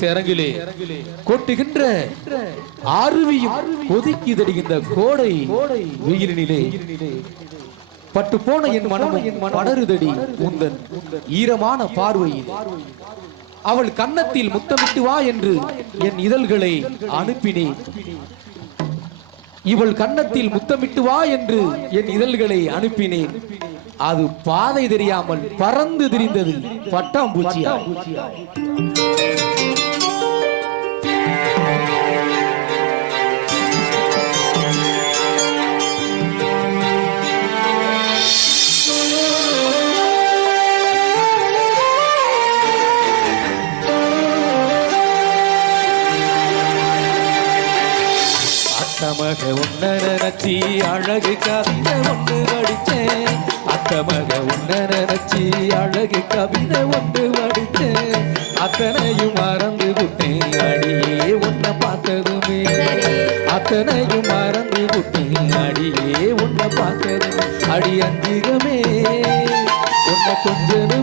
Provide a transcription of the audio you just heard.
பேச அரங்கிலே கொட்டுகின்ற அருவியும் கொதிக்கி தடுகின்ற கோடை வெயிலினிலே பட்டு போன என் மனமும் படருதடி உந்தன் ஈரமான பார்வையில். அவள் கன்னத்தில் முத்தமிட்டு வா என்று என் இதழ்களை அனுப்பினேன். இவள் கன்னத்தில் முத்தமிட்டு வா என்று என் இதழ்களை அனுப்பினேன். அது பாதை தெரியாமல் பறந்து திரிந்தது பட்டாம்பூச்சியா. அத்தமக உன்ன நினைச்சி அழகு கவிதை ஒன்று படித்தேன். அத்தமக உன்ன நினைச்சி அழகு கவிதை ஒன்று படித்தேன். அத்தனையும் மறந்து விட்டேன் அடியே உன்னை பார்த்ததுமே. அத்தனையும் மறந்து விட்டேன் அடியே உன்னை பார்த்ததுமே. அடி அஞ்சுகமே உன்னை கொஞ்சம்